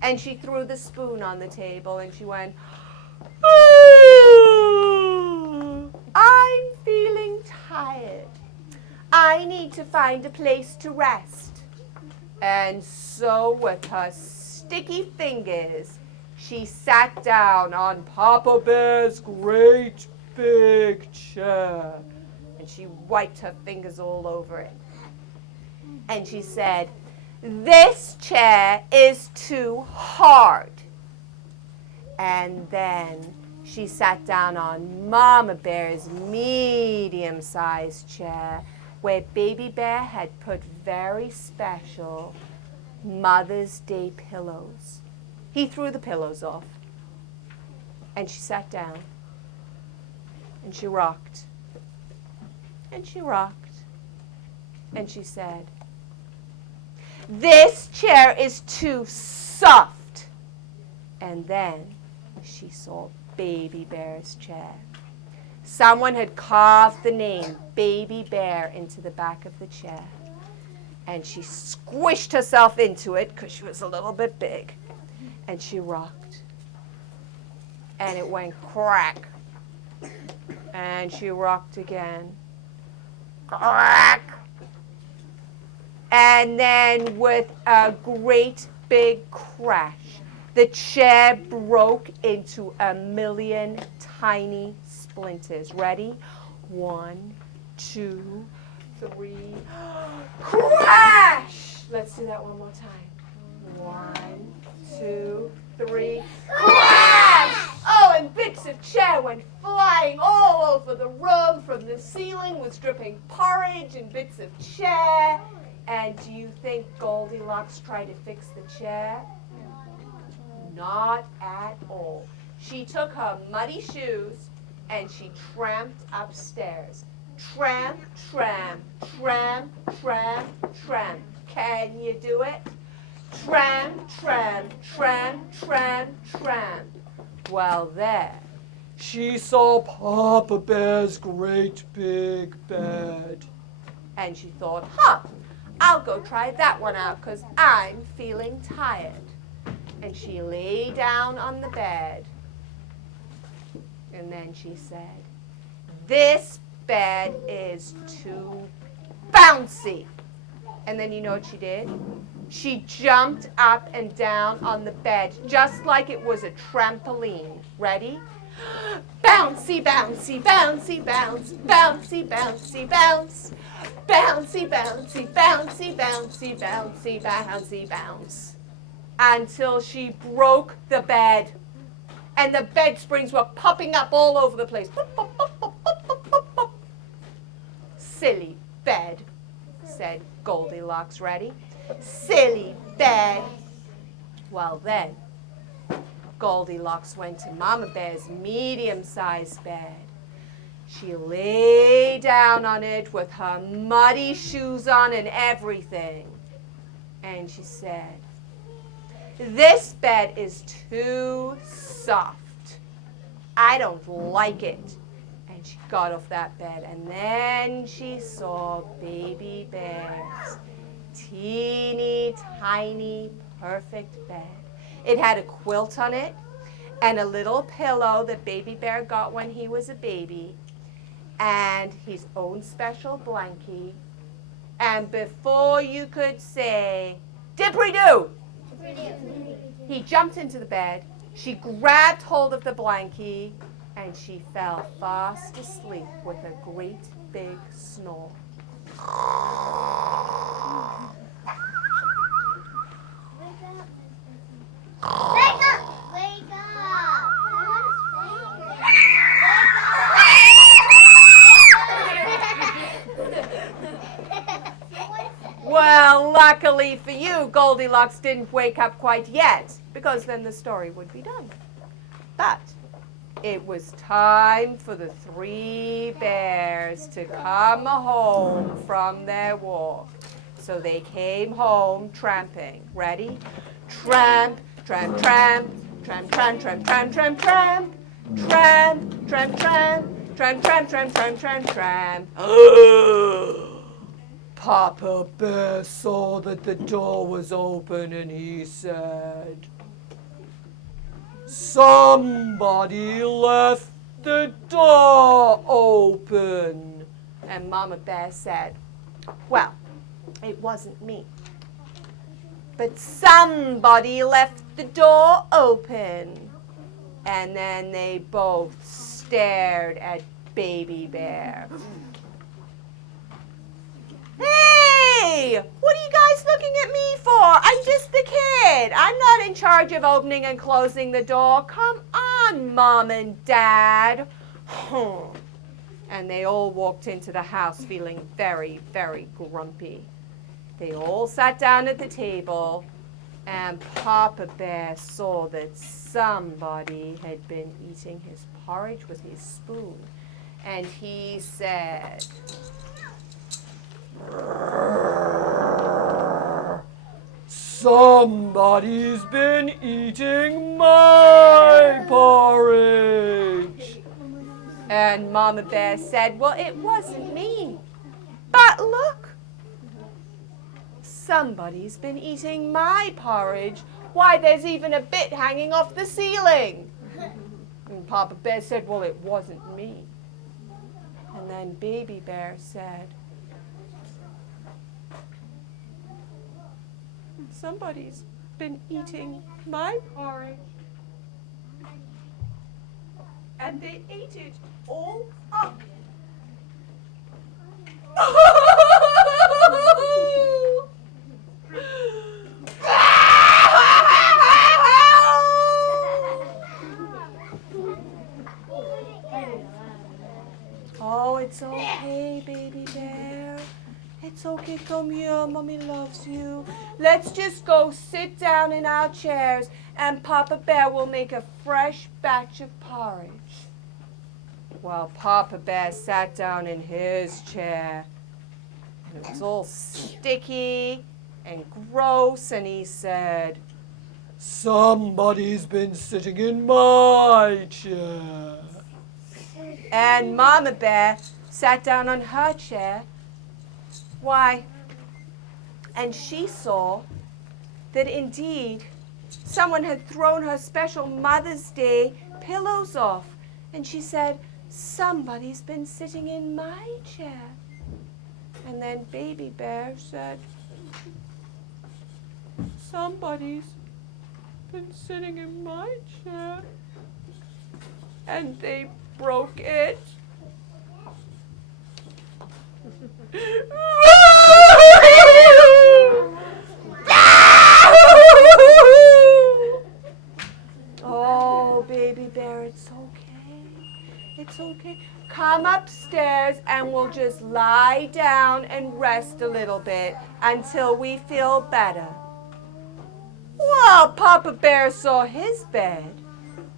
And she threw the spoon on the table and she went, I'm feeling tired. I need to find a place to rest. And so with her sticky fingers, she sat down on Papa Bear's great big chair. And she wiped her fingers all over it. And she said, this chair is too hard. And then she sat down on Mama Bear's medium-sized chair where Baby Bear had put very special Mother's Day pillows. He threw the pillows off. And she sat down. And she rocked. And she rocked. And she said, this chair is too soft. And then she saw Baby Bear's chair. Someone had carved the name Baby Bear into the back of the chair. And she squished herself into it because she was a little bit big. And she rocked. And it went crack. And she rocked again. Crack. And then with a great big crash, the chair broke into a million tiny splinters. Ready? 1, 2, 3. Crash! Let's do that one more time. 1, 2, 3. Crash! Oh, and bits of chair went flying all over the room. From the ceiling was dripping porridge and bits of chair. And do you think Goldilocks tried to fix the chair? Not at all. She took her muddy shoes and she tramped upstairs. Tramp, tramp, tramp, tramp, tramp. Can you do it? Tramp, tramp, tramp, tramp, tramp. Well, there, she saw Papa Bear's great big bed. And she thought, I'll go try that one out because I'm feeling tired. And she lay down on the bed. And then she said, this bed is too bouncy. And then you know what she did? She jumped up and down on the bed just like it was a trampoline. Ready? Bouncy, bouncy, bouncy, bounce, bouncy, bouncy, bounce. Bouncy, bouncy, bouncy, bouncy, bouncy, bouncy, bounce. Until she broke the bed. And the bed springs were popping up all over the place. Pop, pop, pop, pop, pop, pop, pop, pop. Silly bed, said Goldilocks. Ready? Silly bed. Well then, Goldilocks went to Mama Bear's medium-sized bed. She lay down on it with her muddy shoes on and everything. And she said, this bed is too soft. I don't like it. And she got off that bed and then she saw Baby Bear's teeny tiny perfect bed. It had a quilt on it and a little pillow that Baby Bear got when he was a baby and his own special blankie. And before you could say, Dippery-doo, he jumped into the bed, she grabbed hold of the blankie, and she fell fast asleep with a great big snore. Wake up! Wake up! Well, luckily for you, Goldilocks didn't wake up quite yet, because then the story would be done. But it was time for the 3 bears to come home from their walk. So they came home tramping. Ready? Tramp, tramp, tramp, tramp, tramp, tramp, tramp, tramp, tramp, tramp, tramp, tramp, tramp, tramp, tramp, tramp, tramp, tramp. Papa Bear saw that the door was open and he said, Somebody left the door open. And Mama Bear said, well, it wasn't me. But somebody left the door open. And then they both stared at Baby Bear. Hey, what are you guys looking at me for? I'm just the kid. I'm not in charge of opening and closing the door. Come on, Mom and Dad. And they all walked into the house feeling very, very grumpy. They all sat down at the table, and Papa Bear saw that somebody had been eating his porridge with his spoon. And he said, somebody's been eating my porridge. And Mama Bear said, well, it wasn't me. But look, somebody's been eating my porridge. Why, there's even a bit hanging off the ceiling. And Papa Bear said, well, it wasn't me. And then Baby Bear said, somebody's been eating my porridge. And they ate it all up. Oh, it's okay, Baby Bear. It's okay, come here, Mommy loves you. Let's just go sit down in our chairs and Papa Bear will make a fresh batch of porridge. Well, Papa Bear sat down in his chair. And it was all sticky and gross, and he said, somebody's been sitting in my chair. And Mama Bear sat down on her chair. Why, and she saw that indeed someone had thrown her special Mother's Day pillows off. And she said, somebody's been sitting in my chair. And then Baby Bear said, somebody's been sitting in my chair. And they broke it. Oh, Baby Bear, it's okay. It's okay. Come upstairs and we'll just lie down and rest a little bit until we feel better. Well, Papa Bear saw his bed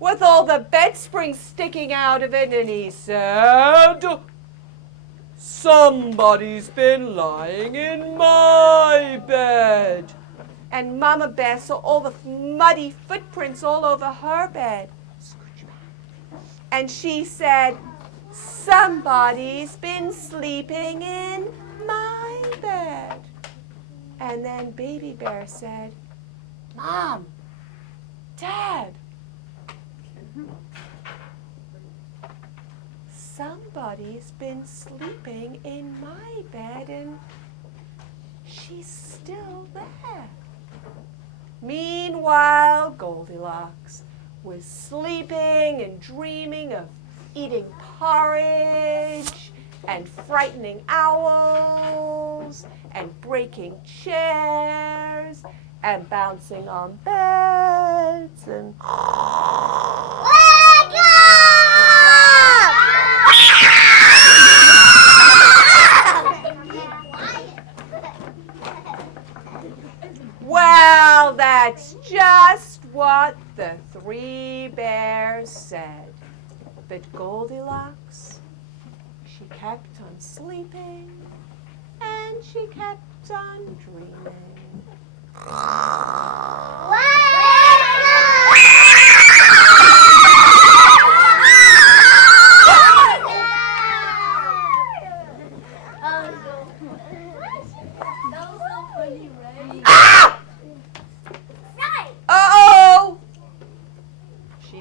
with all the bed springs sticking out of it, and he said, somebody's been lying in my bed. And Mama Bear saw all the muddy footprints all over her bed. And she said, somebody's been sleeping in my bed. And then Baby Bear said, Mom, Dad, somebody's been sleeping in my bed and she's still there. Meanwhile, Goldilocks was sleeping and dreaming of eating porridge and frightening owls and breaking chairs and bouncing on beds and... Wake up! Well, that's just what the three bears said. But Goldilocks, she kept on sleeping and she kept on dreaming.